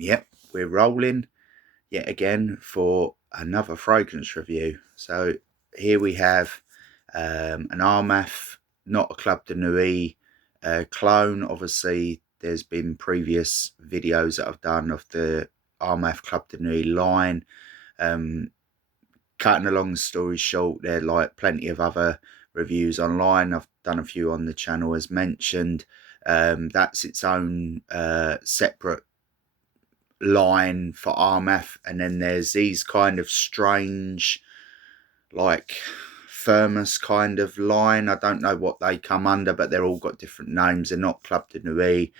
Yep, we're rolling yet again for another fragrance review. So here we have an ARMAF, not a Club de Nuit clone. Obviously, there's been previous videos that I've done of the ARMAF Club de Nuit line. Cutting a long story short, there are like plenty of other reviews online. I've done a few on the channel as mentioned. That's its own separate line for ARMAF, and then there's these kind of strange like thermos kind of line. I don't know what they come under, but they're all got different names. They're not Club de Nuit.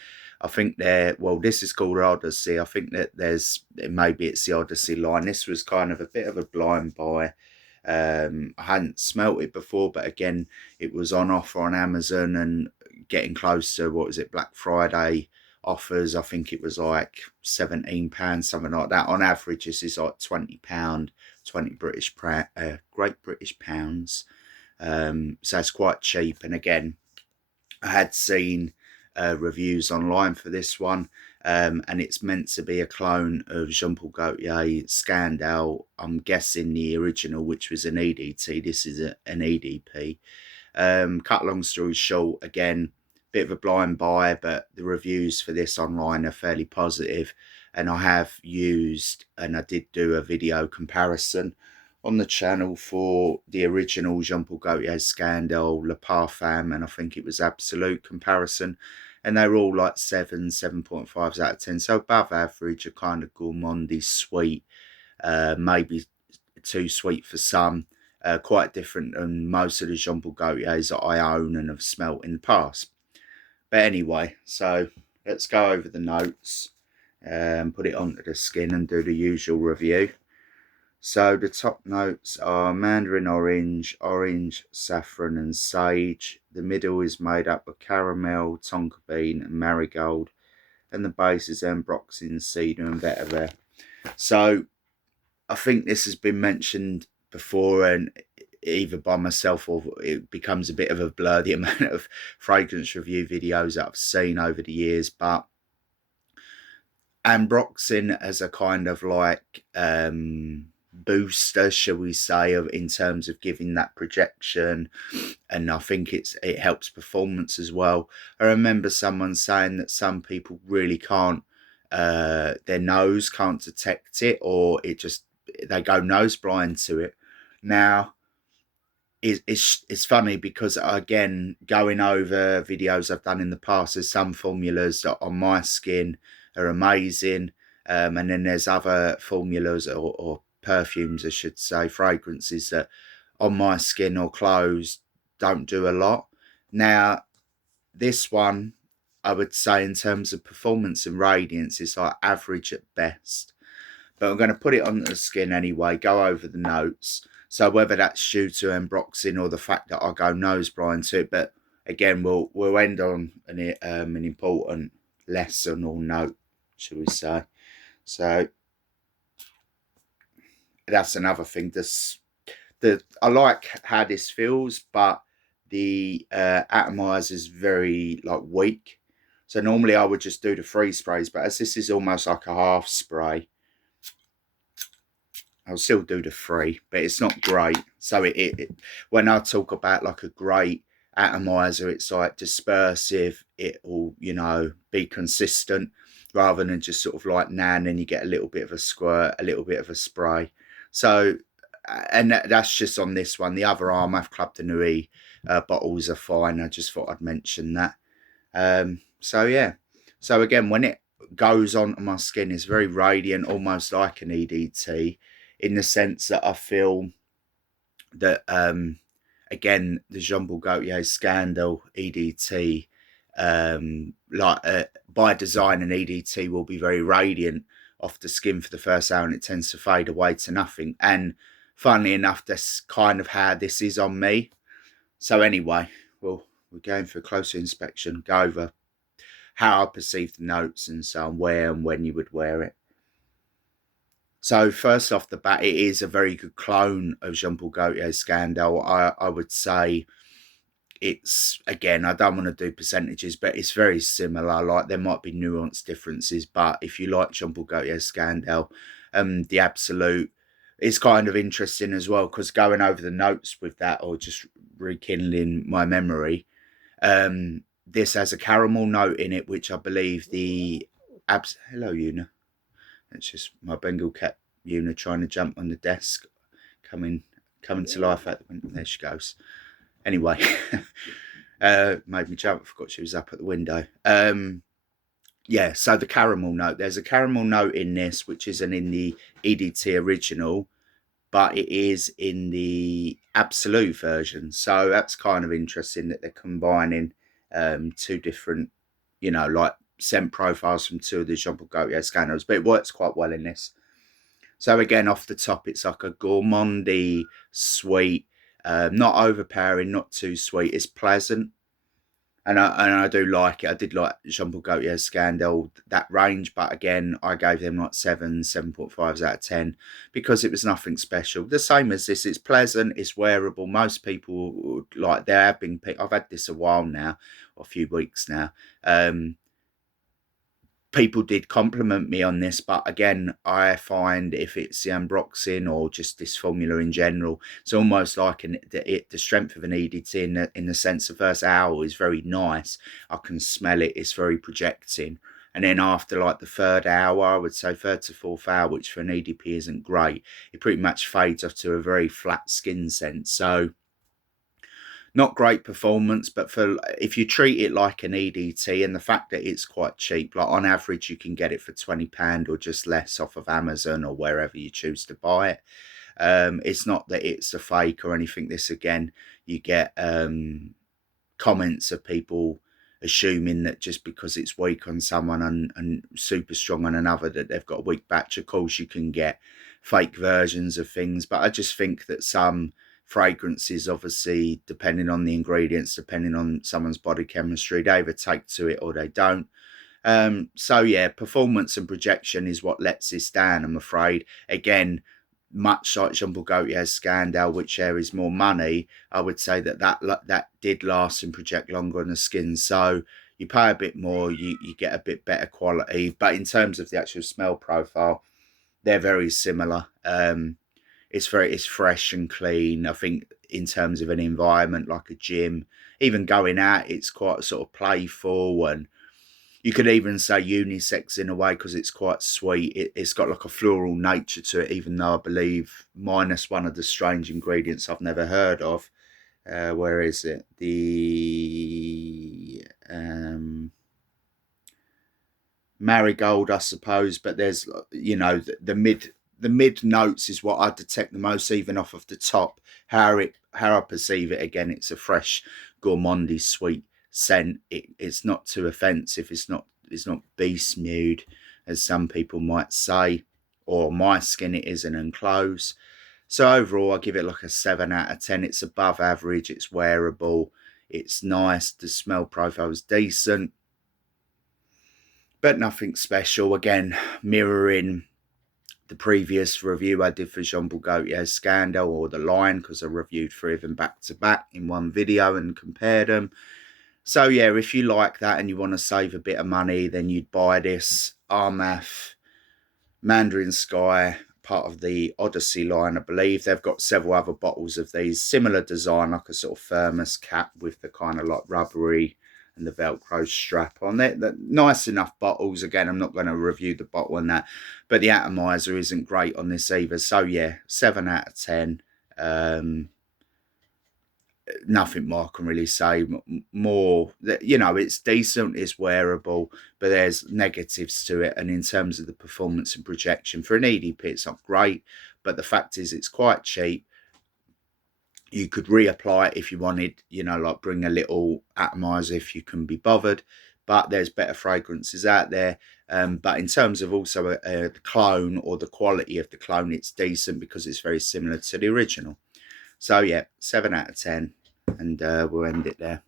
I think they're, well, this is called ODYSSEY. I think that maybe it's the ODYSSEY line. This was kind of a bit of a blind buy. I hadn't smelt it before, but again, it was on offer on Amazon and getting close to, what was it, Black Friday offers. I think it was like £17, something like that. On average, this is like £20, 20 Great British pounds. So it's quite cheap. And again, I had seen reviews online for this one, and it's meant to be a clone of Jean-Paul Gaultier Scandal. I'm guessing the original, which was an EDT. This is an EDP. Cut long story short, again, bit of a blind buy, but the reviews for this online are fairly positive, and I have used, and I did do a video comparison on the channel for the original Jean-Paul Gaultier Scandal, Le Parfum, and I think it was Absolute comparison, and they were all like 7.5s out of 10, so above average, a kind of gourmandy sweet, maybe too sweet for some. Quite different than most of the Jean-Paul Gaultiers that I own and have smelt in the past. But anyway, so let's go over the notes and put it onto the skin and do the usual review. So the top notes are Mandarin orange, orange, saffron and sage. The middle is made up of caramel, tonka bean and marigold. And the base is ambroxan, cedar and vetiver. So I think this has been mentioned before, and either by myself or it becomes a bit of a blur, the amount of fragrance review videos that I've seen over the years. But ambroxan as a kind of like booster, shall we say, in terms of giving that projection, and I think it helps performance as well. I remember someone saying that some people really can't, their nose can't detect it, or they go nose blind to it. Now it's funny because, again, going over videos I've done in the past, there's some formulas that on my skin are amazing, and then there's other formulas or perfumes, I should say, fragrances that on my skin or clothes don't do a lot. Now this one, I would say, in terms of performance and radiance, is like average at best. But I'm going to put it on the skin anyway, go over the notes. So whether that's due to ambroxan or the fact that I go nose blind to it, but again, we'll end on an important lesson or note, shall we say. So that's another thing. I like how this feels, but the atomizer is very like weak. So normally I would just do the 3 sprays, but as this is almost like a half spray, I'll still do the 3, but it's not great. So when I talk about like a great atomizer, it's like dispersive. It will, be consistent rather than just sort of like and then you get a little bit of a squirt, a little bit of a spray. So, and that's just on this one. The other ARMAF Club de Nuit bottles are fine. I just thought I'd mention that. So yeah. So again, when it goes onto my skin, it's very radiant, almost like an EDT, in the sense that I feel that, again, the Jean-Paul Gaultier Scandal EDT, by design, an EDT will be very radiant off the skin for the first hour, and it tends to fade away to nothing. And funnily enough, that's kind of how this is on me. So anyway, we're going for a closer inspection, go over how I perceive the notes and so on, where and when you would wear it. So first off the bat, it is a very good clone of Jean-Paul Gaultier Scandal. I would say it's again, I don't want to do percentages, but it's very similar. Like there might be nuanced differences, but if you like Jean Paul Gaultier Scandal, the Absolute, it's kind of interesting as well, because going over the notes with that, or just rekindling my memory, this has a caramel note in it, which I believe the hello Una, it's just my Bengal cat Una trying to jump on the desk, coming to life at the window. There she goes. Anyway, made me jump. I forgot she was up at the window. Yeah, so the caramel note. There's a caramel note in this, which isn't in the EDT original, but it is in the Absolute version. So that's kind of interesting that they're combining two different, you know, like scent profiles from two of the Jean Paul Gaultier Scandals, but it works quite well in this. So again, off the top, it's like a gourmandy, sweet, not overpowering, not too sweet. It's pleasant. And I do like it. I did like Jean Paul Gaultier Scandal, that range, but again, I gave them like 7.5s out of 10 because it was nothing special. The same as this, it's pleasant, it's wearable. Most people like, there have been, I've had this a while now, or a few weeks now. People did compliment me on this, but again, I find if it's the ambroxin or just this formula in general, it's almost like the strength of an EDT in the sense the first hour is very nice. I can smell it, it's very projecting. And then after like the third hour, I would say third to fourth hour, which for an EDP isn't great, it pretty much fades off to a very flat skin scent. So not great performance, but for if you treat it like an EDT, and the fact that it's quite cheap, like on average you can get it for £20 or just less off of Amazon or wherever you choose to buy it. It's not that it's a fake or anything. This again, you get comments of people assuming that just because it's weak on someone and super strong on another, that they've got a weak batch. Of course you can get fake versions of things, but I just think that some fragrances, obviously depending on the ingredients, depending on someone's body chemistry, they either take to it or they don't. So yeah, performance and projection is what lets this down, I'm afraid. Again, much like Jean Paul Gaultier's Scandal, which there is more money, I would say that did last and project longer on the skin. So you pay a bit more, you get a bit better quality, but in terms of the actual smell profile, they're very similar. It's fresh and clean. I think in terms of an environment like a gym, even going out, it's quite sort of playful, and you could even say unisex in a way because it's quite sweet. It's got like a floral nature to it, even though I believe, minus one of the strange ingredients I've never heard of. Where is it? The marigold, I suppose, but there's, you know, the mid notes is what I detect the most, even off of the top. How I perceive it, again, it's a fresh, gourmandy, sweet scent. It's not too offensive. It's not beast mewed, as some people might say, or my skin it isn't and clothes. So overall, I give it like a 7 out of 10. It's above average. It's wearable. It's nice. The smell profile is decent, but nothing special. Again, mirroring the previous review I did for Jean Paul Gaultier's Scandal, or the line, because I reviewed 3 of them back to back in one video and compared them. So yeah, if you like that and you want to save a bit of money, then you'd buy this ARMAF Mandarin Sky, part of the ODYSSEY line, I believe. They've got several other bottles of these, similar design, like a sort of thermos cap with the kind of like rubbery and the Velcro strap on. They're nice enough bottles. Again, I'm not going to review the bottle on that, but the atomizer isn't great on this either. So yeah, 7 out of 10. Nothing more I can really say. More that, you know, it's decent, it's wearable, but there's negatives to it. And in terms of the performance and projection for an EDP, it's not great, but the fact is it's quite cheap. You could reapply it if you wanted, you know, like bring a little atomizer if you can be bothered, but there's better fragrances out there. But in terms of also the clone, or the quality of the clone, it's decent because it's very similar to the original. So yeah, 7 out of 10, and we'll end it there.